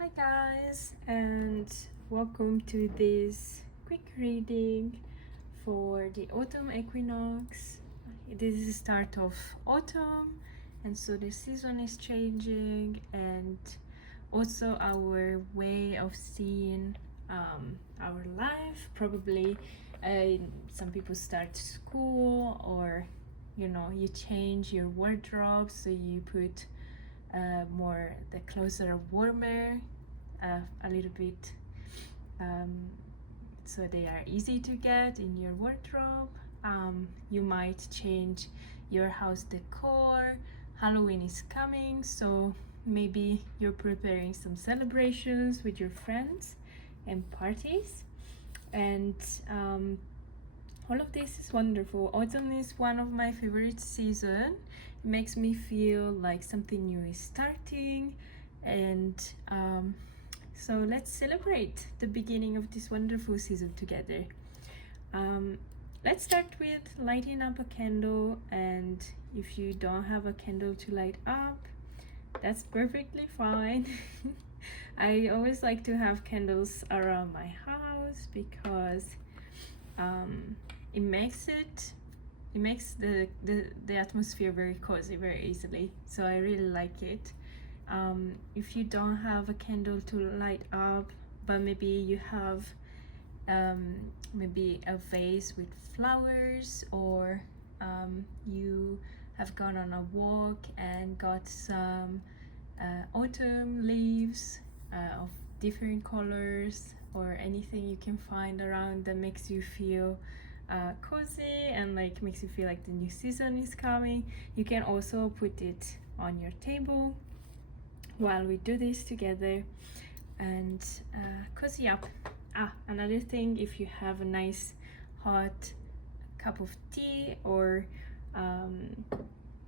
Hi guys, and welcome to this quick reading for the autumn equinox. This is the start of autumn, and so the season is changing, and also our way of seeing our life. Probably some people start school, or you change your wardrobe, so you put more the clothes are warmer, a little bit, so they are easy to get in your wardrobe. You might change your house decor. Halloween is coming, so maybe you're preparing some celebrations with your friends and parties, and all of this is wonderful. Autumn is one of my favorite seasons. It makes me feel like something new is starting, and so let's celebrate the beginning of this wonderful season together. Let's start with lighting up a candle, and if you don't have a candle to light up, that's perfectly fine. I always like to have candles around my house because it makes the atmosphere very cozy very easily, so I really like it. If you don't have a candle to light up, but maybe you have maybe a vase with flowers, or you have gone on a walk and got some autumn leaves of different colors, or anything you can find around that makes you feel cozy and like makes you feel like the new season is coming, you can also put it on your table while we do this together and cozy up. Another thing, if you have a nice hot cup of tea, or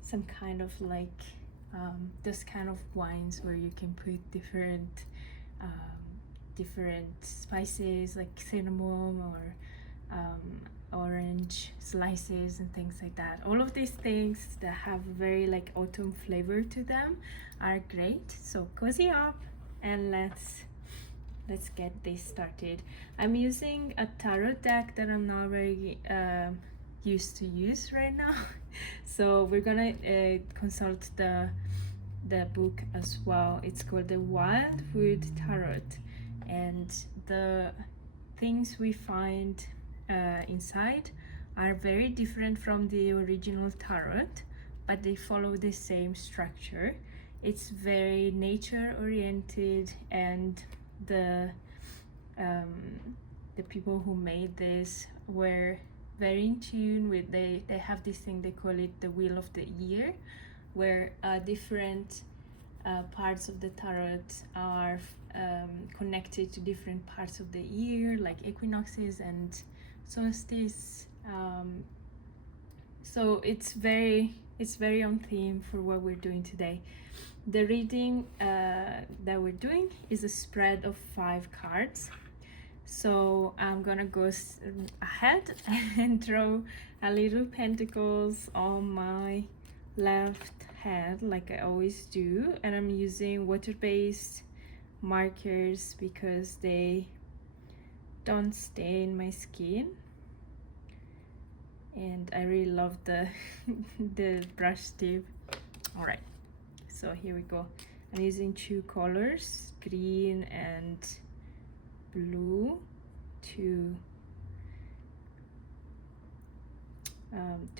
some kind of like those kind of wines where you can put different spices like cinnamon, or orange slices and things like that. All of these things that have very like autumn flavor to them are great. So cozy up, and let's get this started. I'm using a tarot deck that I'm not very used to use right now. So we're gonna consult the book as well. It's called the Wildwood Tarot, and the things we find inside are very different from the original tarot, but they follow the same structure. It's very nature oriented, and the people who made this were very in tune with, they have this thing, they call it the wheel of the year, where different parts of the tarot are connected to different parts of the year, like equinoxes and solstice. So it's very on theme for what we're doing today. The reading that we're doing is a spread of 5 cards. So I'm gonna go ahead and draw a little pentacles on my left hand like I always do, and I'm using water-based markers because they don't stain my skin, and I really love the the brush tip. All right, so here we go. I'm using 2 colors, green and blue, to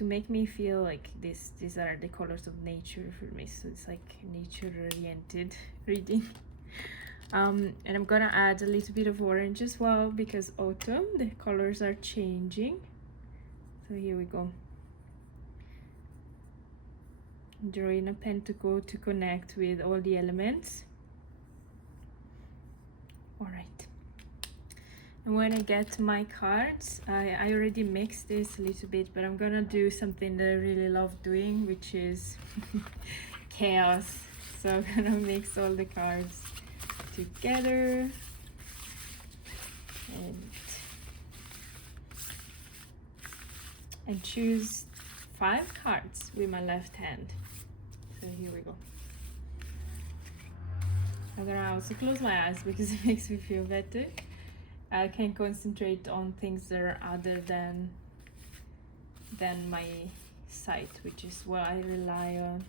make me feel like these are the colors of nature for me, so it's like nature oriented reading. And I'm gonna add a little bit of orange as well because autumn, the colors are changing. So here we go. Drawing a pentacle to connect with all the elements. All right. And when I get my cards, I already mixed this a little bit, but I'm gonna do something that I really love doing, which is chaos. So I'm gonna mix all the cards together and choose 5 cards with my left hand. So here we go. I'm gonna also close my eyes because it makes me feel better. I can concentrate on things that are other than my sight, which is what I rely on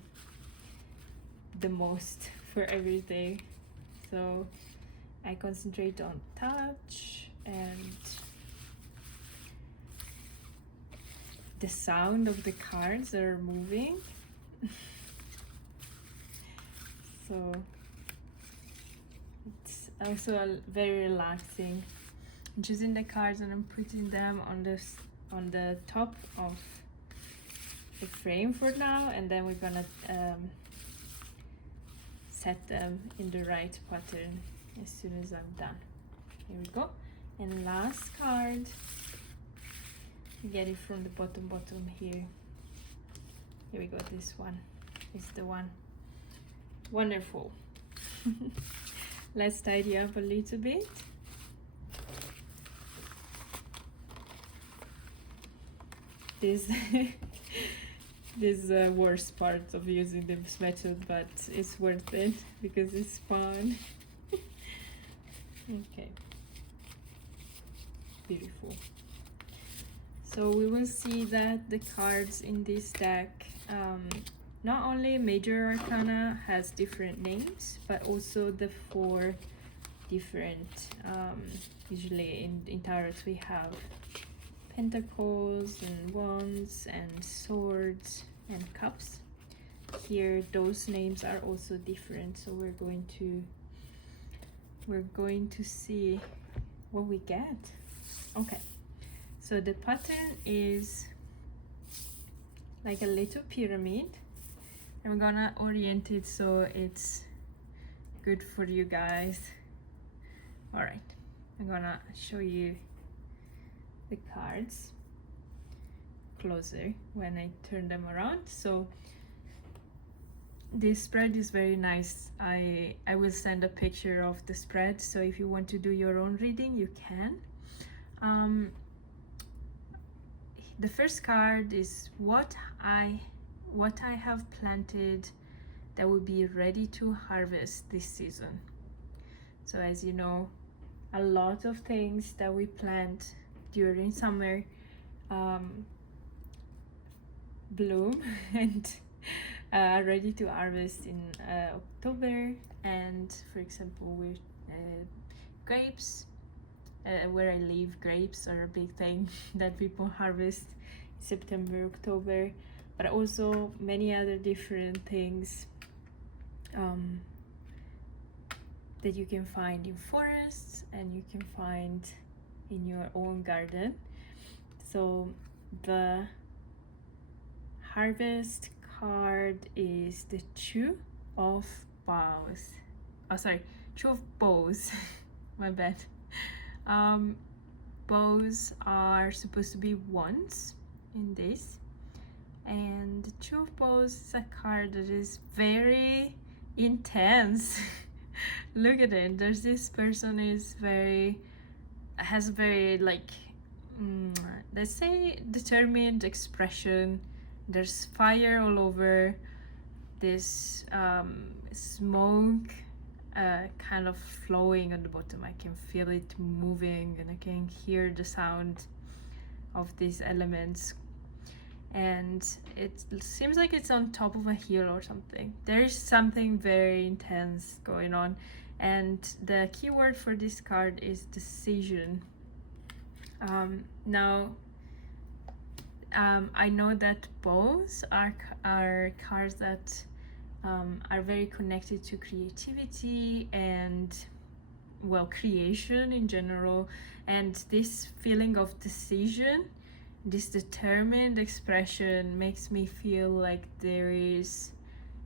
the most for everything. So I concentrate on touch and the sound of the cards that are moving. So it's also very relaxing. I'm choosing the cards and I'm putting them on the top of the frame for now, and then we're gonna set them in the right pattern as soon as I'm done. Here we go. And last card, get it from the bottom here. Here we go. This one is the one. Wonderful. Let's tidy up a little bit. This is the worst part of using this method, but it's worth it because it's fun. Okay, beautiful. So we will see that the cards in this deck, not only major arcana has different names, but also the 4 different, usually in tarot we have pentacles and wands and swords and cups. Here those names are also different, so we're going to see what we get. Okay, so the pattern is like a little pyramid. I'm gonna orient it so it's good for you guys. All right, I'm gonna show you the cards closer when I turn them around. So this spread is very nice. I will send a picture of the spread, so if you want to do your own reading you can. The first card is what I have planted that will be ready to harvest this season. So as you know, a lot of things that we plant during summer bloom and are ready to harvest in October. And for example, with grapes, where I live, grapes are a big thing that people harvest in September, October, but also many other different things that you can find in forests and you can find in your own garden. So the harvest card is the 2 of bows. Oh, sorry, 2 of bows. My bad. Bows are supposed to be wands in this, and the 2 of bows is a card that is very intense. Look at it. There's this person has very like let's say determined expression. There's fire all over. This smoke kind of flowing on the bottom. I can feel it moving and I can hear the sound of these elements, and it seems like it's on top of a hill or something. There is something very intense going on, and the keyword for this card is decision. Now I know that bows are cards that are very connected to creativity and, well, creation in general, and this feeling of decision, this determined expression makes me feel like there is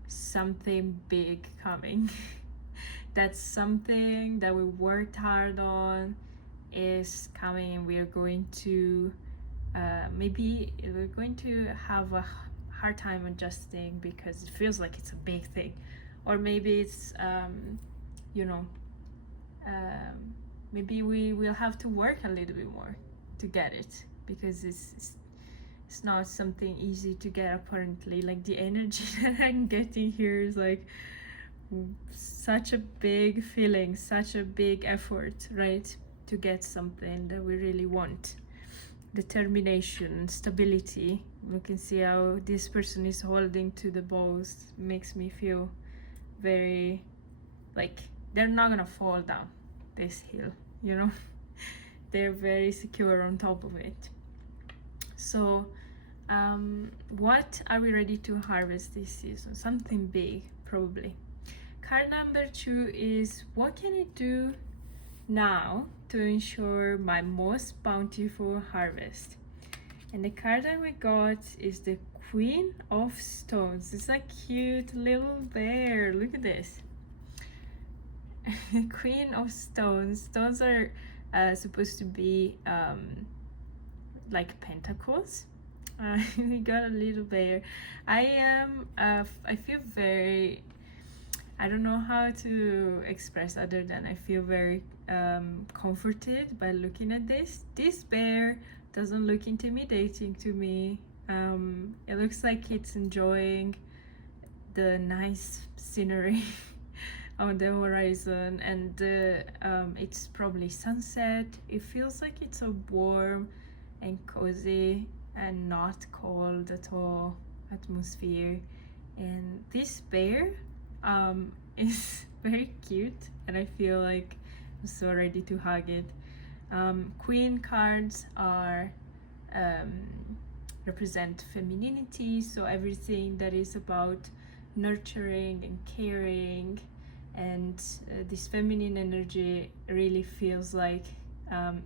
something big coming. That's something that we worked hard on is coming, and we're going to maybe we're going to have a hard time adjusting because it feels like it's a big thing, or maybe it's maybe we will have to work a little bit more to get it, because it's not something easy to get apparently. Like the energy that I'm getting here is like, such a big feeling, such a big effort, right? To get something that we really want. Determination, stability. You can see how this person is holding to the balls. Makes me feel very like they're not gonna fall down this hill, you know. They're very secure on top of it. So what are we ready to harvest this season? Something big, probably. Card number 2 is, what can I do now to ensure my most bountiful harvest? And the card that we got is the Queen of Stones. It's a cute little bear. Look at this. Queen of Stones. Stones are supposed to be like pentacles. We got a little bear. I feel very, I don't know how to express other than I feel very comforted by looking at this. This bear doesn't look intimidating to me. It looks like it's enjoying the nice scenery on the horizon, and it's probably sunset. It feels like it's a warm and cozy and not cold at all atmosphere. And this bear is very cute, and I feel like I'm so ready to hug it. Queen cards are represent femininity, so everything that is about nurturing and caring, and this feminine energy really feels like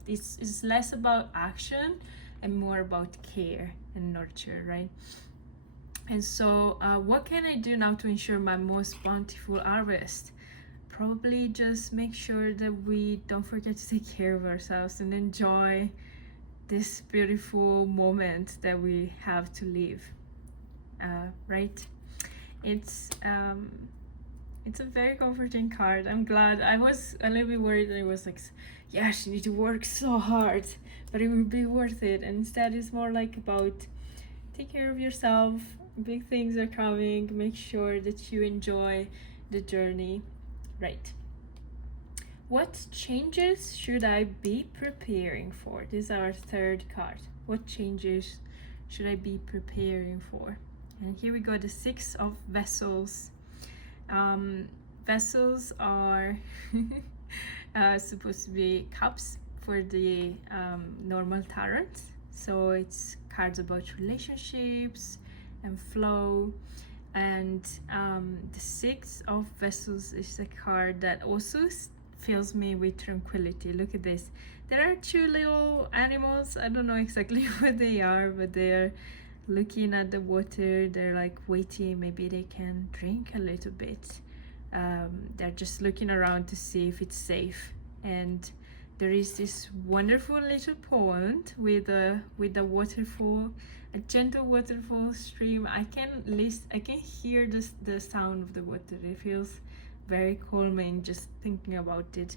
it's less about action and more about care and nurture, right? And so what can I do now to ensure my most bountiful harvest? Probably just make sure that we don't forget to take care of ourselves and enjoy this beautiful moment that we have to live, right? It's a very comforting card. I'm glad. I was a little bit worried that it was like, yes, you need to work so hard, but it will be worth it. And instead, it's more like about take care of yourself. Big things are coming. Make sure that you enjoy the journey, right? What changes should I be preparing for? This is our third card. What changes should I be preparing for? And here we go, the 6 of Vessels. Vessels are supposed to be cups for the normal tarot. So it's cards about relationships and flow. And the 6 of Vessels is a card that also fills me with tranquility. Look at this. There are 2 little animals. I don't know exactly what they are, but they're looking at the water. They're like waiting, maybe they can drink a little bit. They're just looking around to see if it's safe. And there is this wonderful little pond with a waterfall, a gentle waterfall stream. I can hear the sound of the water. It feels very calming just thinking about it,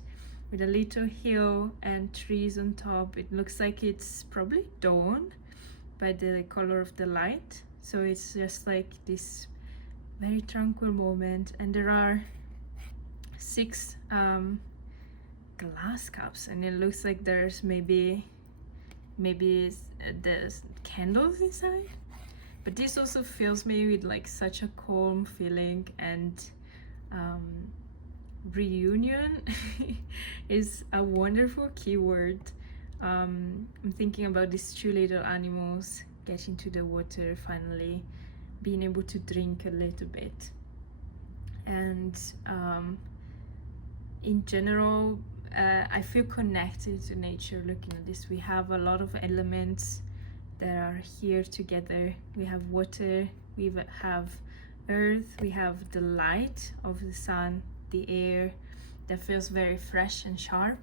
with a little hill and trees on top. It looks like it's probably dawn by the color of the light, so it's just like this very tranquil moment. And there are 6 glass cups, and it looks like there's maybe the candles inside, but this also fills me with like such a calm feeling. And reunion is a wonderful keyword. I'm thinking about these 2 little animals getting to the water, finally being able to drink a little bit. And in general, I feel connected to nature looking at this. We have a lot of elements that are here together. We have water, we have earth, we have the light of the sun, the air that feels very fresh and sharp.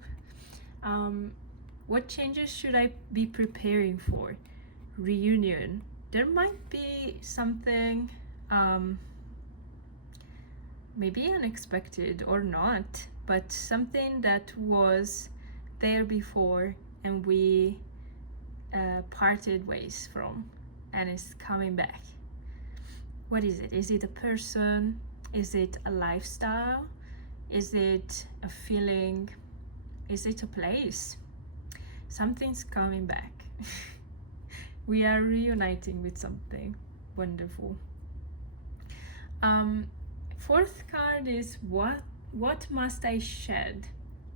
What changes should I be preparing for? Reunion. There might be something maybe unexpected or not, but something that was there before and we parted ways from, and it's coming back. What is it? Is it a person? Is it a lifestyle? Is it a feeling? Is it a place? Something's coming back. We are reuniting with something wonderful. Fourth card is what must I shed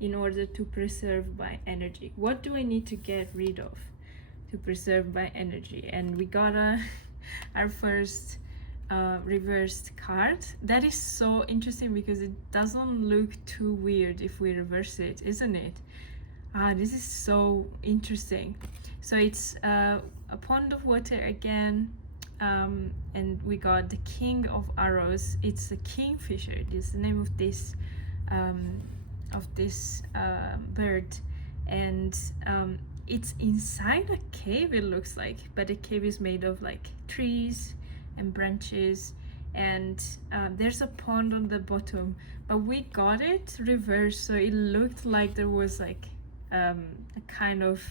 in order to preserve my energy? What do I need to get rid of to preserve my energy? And we got our first reversed card. That is so interesting because it doesn't look too weird if we reverse it, isn't it? This is so interesting. So it's a pond of water again, and we got the King of Arrows. It's a kingfisher. This is the name of this bird, and it's inside a cave, it looks like, but the cave is made of like trees and branches, and there's a pond on the bottom, but we got it reversed, so it looked like there was like a kind of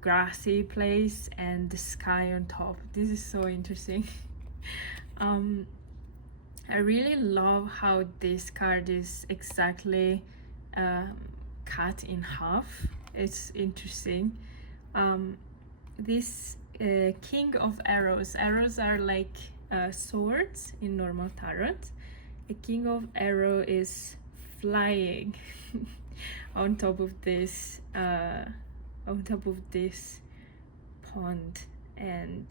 grassy place and the sky on top. This is so interesting. I really love how this card is exactly cut in half. It's interesting. This King of Arrows. Arrows are like swords in normal tarot. A King of Arrow is flying on top of this pond, and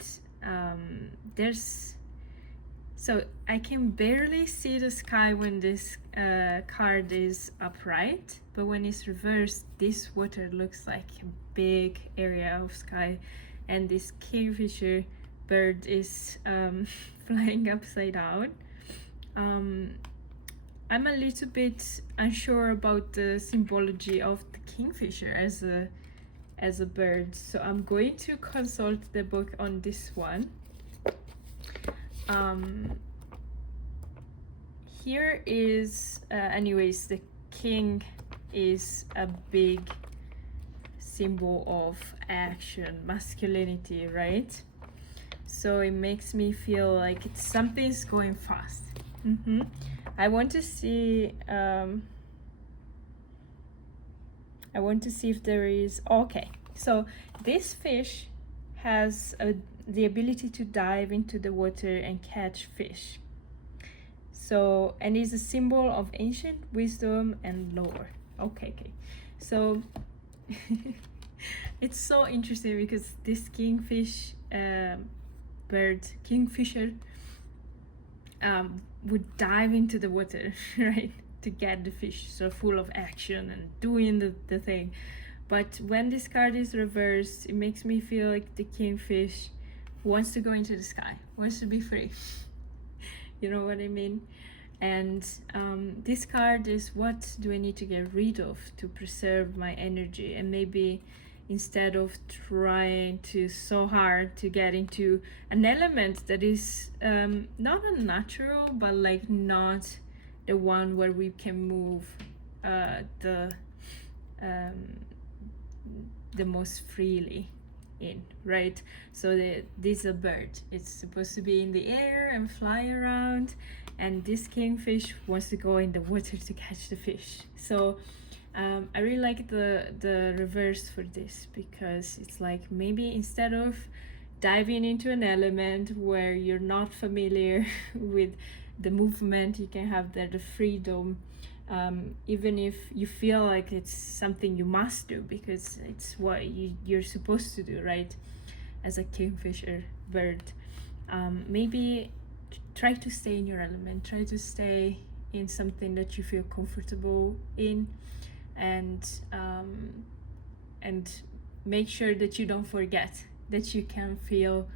so I can barely see the sky when this card is upright, but when it's reversed, this water looks like a big area of sky, and this kingfisher bird is flying upside down. I'm a little bit unsure about the symbology of the kingfisher as a bird, so I'm going to consult the book on this one. Here is anyways, the king is a big symbol of action, masculinity, right? So it makes me feel like something's going fast. I want to see if there is, okay, so this fish has the ability to dive into the water and catch fish. So, and is a symbol of ancient wisdom and lore. Okay. So it's so interesting because this kingfisher would dive into the water, right, to get the fish, so full of action and doing the thing. But when this card is reversed, it makes me feel like the kingfish wants to go into the sky, wants to be free. You know what I mean? And this card is, what do I need to get rid of to preserve my energy? And maybe instead of trying to so hard to get into an element that is not unnatural, but like not the one where we can move the most freely in, right? So this is a bird. It's supposed to be in the air and fly around, and this kingfish wants to go in the water to catch the fish. So I really like the reverse for this, because it's like maybe instead of diving into an element where you're not familiar with the movement, you can have the freedom, even if you feel like it's something you must do because it's what you're supposed to do, right, as a kingfisher bird. Maybe try to stay in your element, try to stay in something that you feel comfortable in, and make sure that you don't forget that you can feel,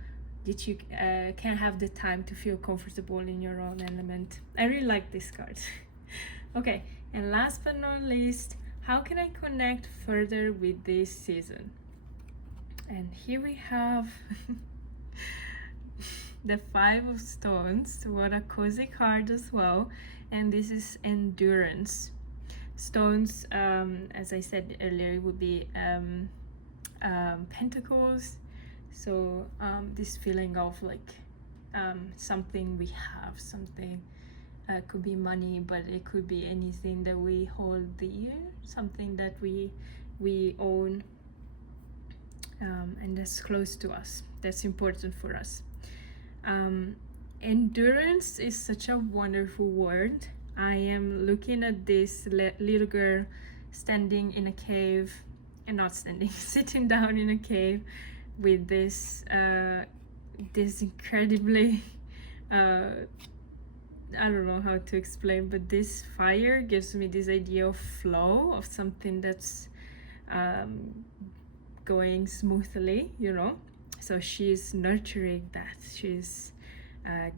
that you can have the time to feel comfortable in your own element. I really like this card. Okay, and last but not least, how can I connect further with this season? And here we have the Five of Stones. What a cozy card as well. And this is endurance. Stones, as I said earlier, would be pentacles. So this feeling of like something we have, something could be money, but it could be anything that we hold dear, something that we own, and that's close to us, that's important for us. Endurance is such a wonderful word. I am looking at this little girl standing in a cave, and not standing, sitting down in a cave with this this incredibly I don't know how to explain, but this fire gives me this idea of flow, of something that's going smoothly, you know. So she's nurturing that, she's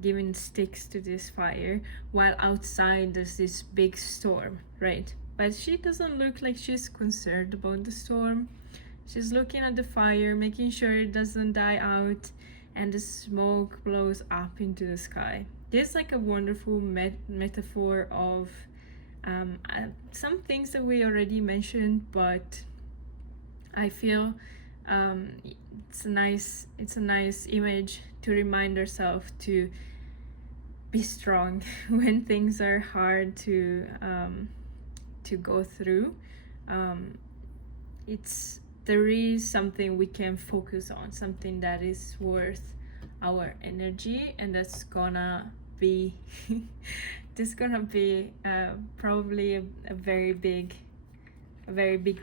giving sticks to this fire, while outside there's this big storm, right? But she doesn't look like she's concerned about the storm. She's looking at the fire, making sure it doesn't die out, and the smoke blows up into the sky. This is like a wonderful metaphor of some things that we already mentioned, but I feel it's a nice image to remind ourselves to be strong when things are hard to go through. There is something we can focus on, something that is worth our energy, and that's gonna be probably a very big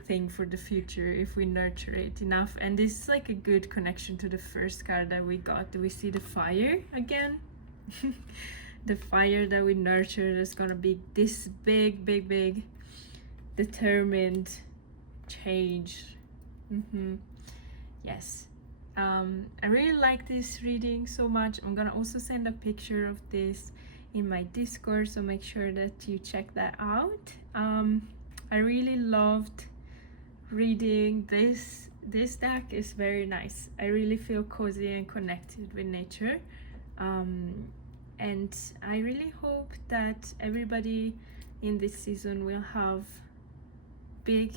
thing for the future if we nurture it enough. And this is like a good connection to the first card that we got. Do we see the fire again? The fire that we nurtured is gonna be this big determined change. Yes. I really like this reading so much. I'm gonna also send a picture of this in my Discord, so make sure that you check that out. I really loved reading this deck. Is very nice. I really feel cozy and connected with nature, and I really hope that everybody in this season will have big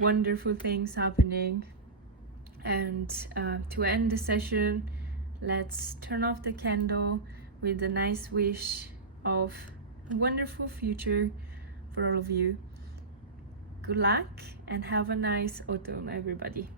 wonderful things happening. And to end the session, let's turn off the candle with a nice wish of a wonderful future for all of you. Good luck and have a nice autumn, everybody.